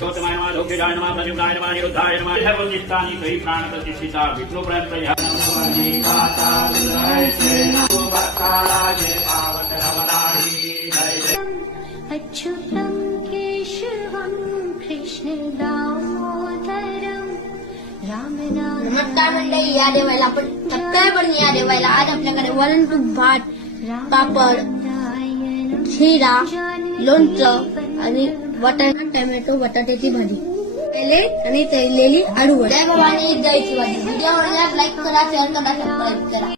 गौतमाय नमः, लोकेशाय नमः, प्रद्युम्नाय नमः, निरुद्धाय नमः, सर्वचित्तानि त्वयि प्राणप्रतिष्ठिता विष्णुप्रणप्रया अच्युतं केशवं कृष्ण दामोदरं रामनाम। नमस्कार मंडळी, या देवाला आपण सबस्क्रायबर या देवाला आज आपल्याकडे वरण तूप भात पापड शिरा लोणचं आणि वाटाणा टोमॅटो बटाट्याची भाजी आणि तळलेली आळूवडी। जय भवानी जय शिवाजी। व्हिडिओ आवडल्यास लाईक करा, शेअर करा, सबस्क्राईब करा।